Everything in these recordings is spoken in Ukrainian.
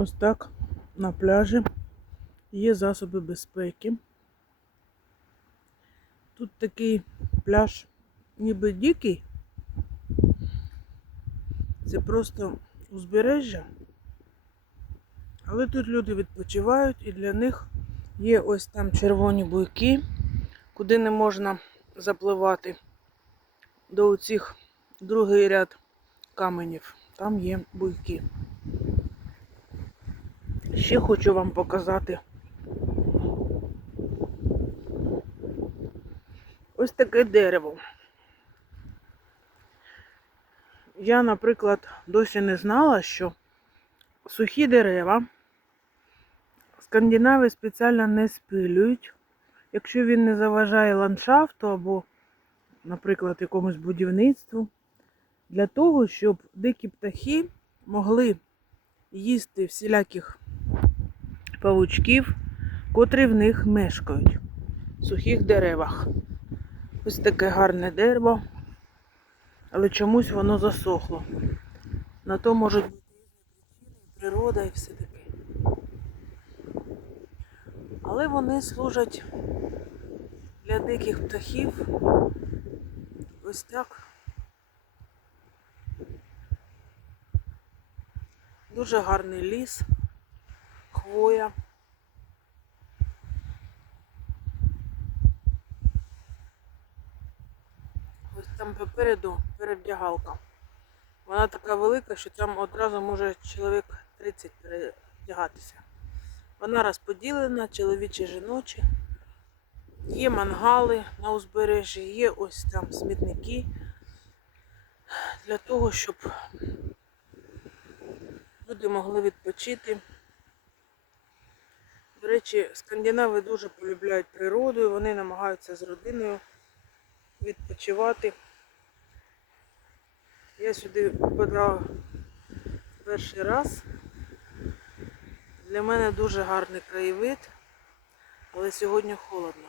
Ось так на пляжі є засоби безпеки. Тут такий пляж ніби дикий. Це просто узбережжя. Але тут люди відпочивають і для них є ось там червоні буйки, куди не можна запливати до оцих другий ряд каменів. Там є буйки. Ще хочу вам показати. Ось таке дерево. Я, наприклад, досі не знала, що сухі дерева скандинави спеціально не спилюють. Якщо він не заважає ландшафту або, наприклад, якомусь будівництву, для того, щоб дикі птахи могли їсти всіляких павучків, котрі в них мешкають в сухих деревах. Ось таке гарне дерево, але чомусь воно засохло. На то можуть бути причини, природа і все таке. Але вони служать для диких птахів. Ось так. Дуже гарний ліс, хвоя. Ось там попереду перевдягалка. Вона така велика, що там одразу може чоловік 30 перевдягатися. Вона розподілена, чоловічі, жіночі. Є мангали на узбережжі, є ось там смітники для того, щоб люди могли відпочити. До речі, скандинави дуже полюбляють природу, і вони намагаються з родиною відпочивати. Я сюди попадала перший раз. Для мене дуже гарний краєвид, але сьогодні холодно.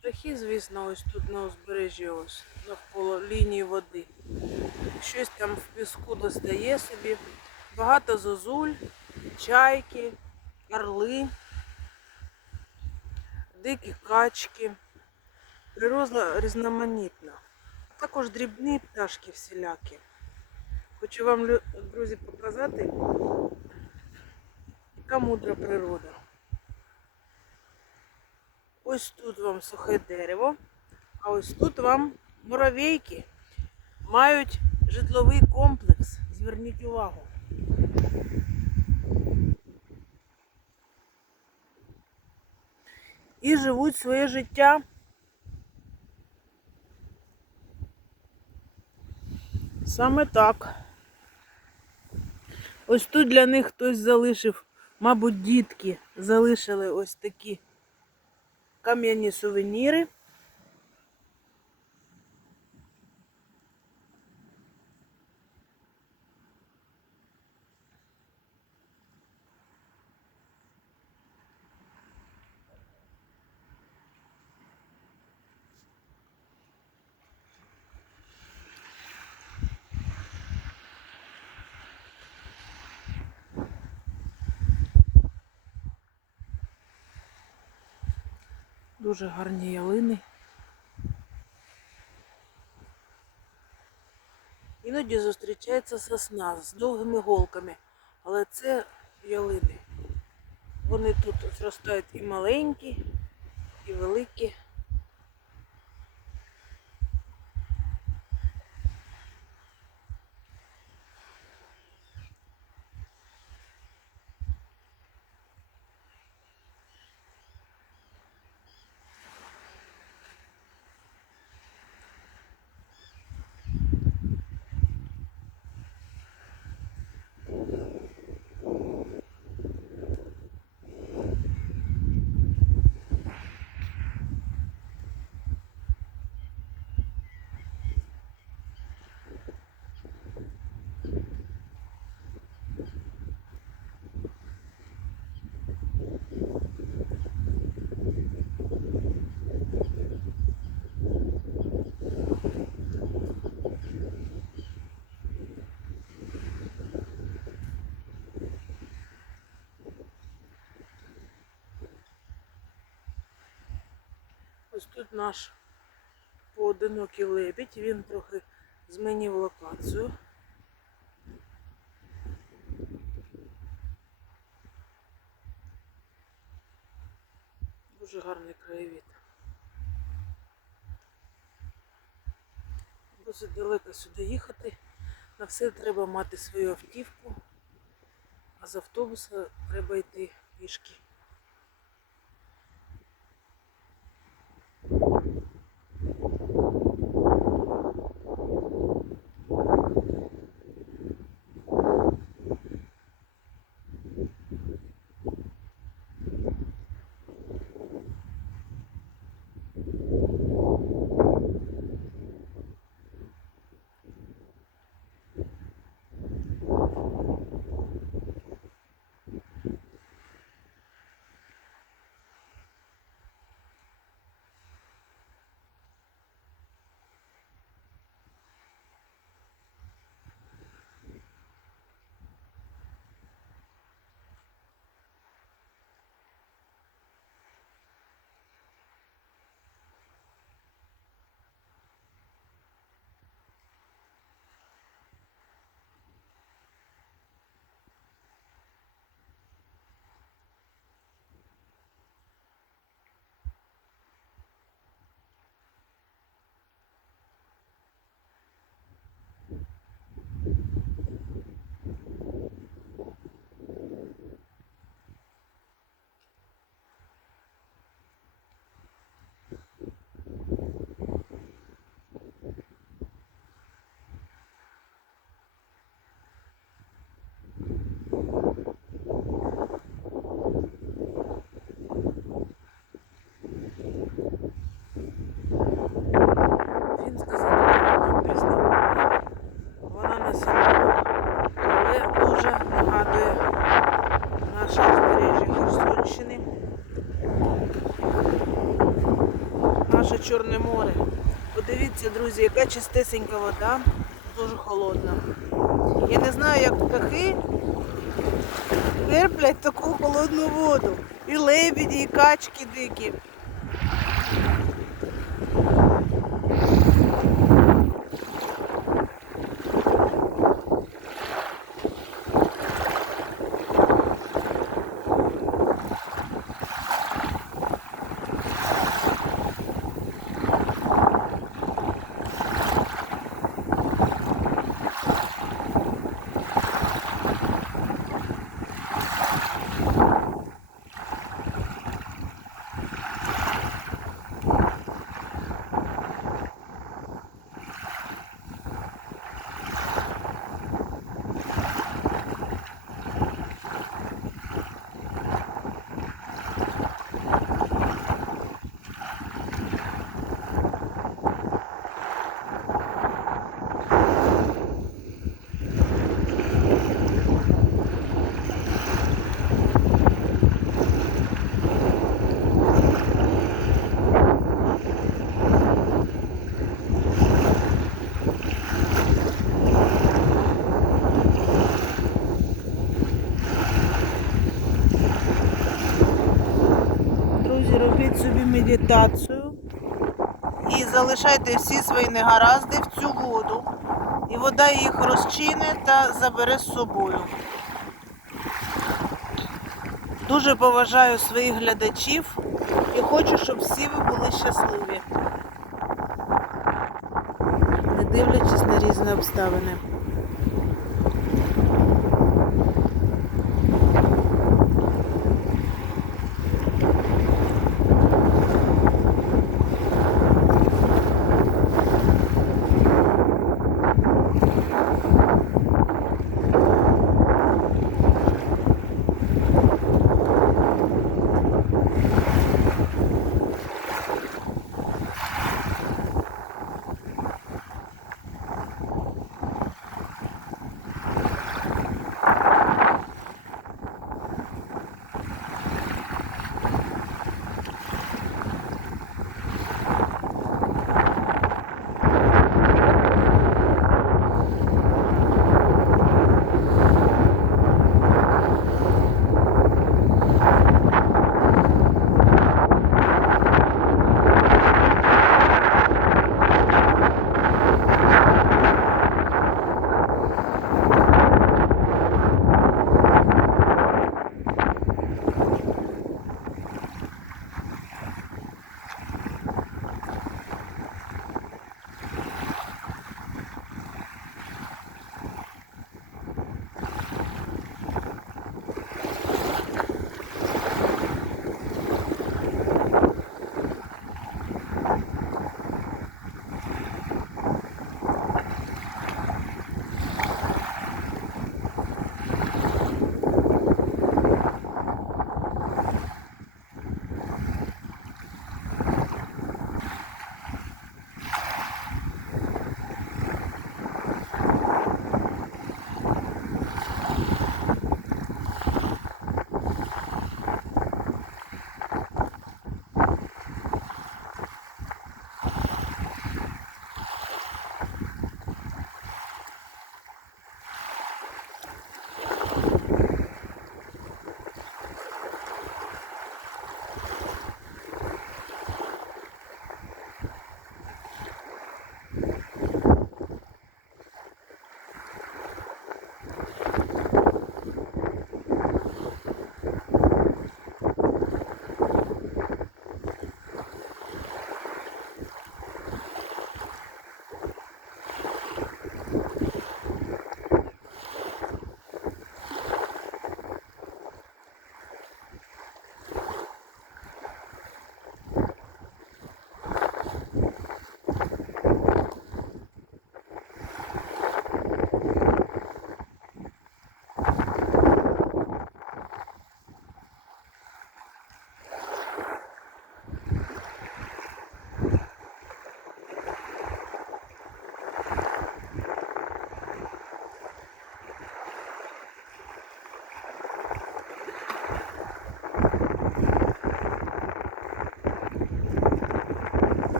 Птахи, звісно, ось тут на узбережжі, ось навколо лінії води. Щось там в піску достає собі. Багато зозуль, чайки, орли, дикі качки. Природа різноманітна. Також дрібні пташки всілякі. Хочу вам, друзі, показати, яка мудра природа. Ось тут вам сухе дерево, а ось тут вам муравейки мають житловий комплекс. Зверніть увагу. І живуть своє життя. Саме так. Ось тут для них хтось залишив, мабуть, дітки залишили ось такі кам'яні сувеніри. Дуже гарні ялини. Іноді зустрічається сосна з довгими голками, але це ялини. Вони тут зростають і маленькі, і великі. Тут наш поодинокий лебідь, він трохи змінив локацію. Дуже гарний краєвид. Досить далеко сюди їхати. На все треба мати свою автівку, а з автобуса треба йти пішки. Подивіться, друзі, яка чистесенька вода, дуже холодна. Я не знаю, як птахи терплять таку холодну воду. І лебіді, і качки дикі. Друзі, робіть медитацію і залишайте всі свої негаразди в цю воду. І вода їх розчине та забере з собою. Дуже поважаю своїх глядачів і хочу, щоб всі ви були щасливі, не дивлячись на різні обставини.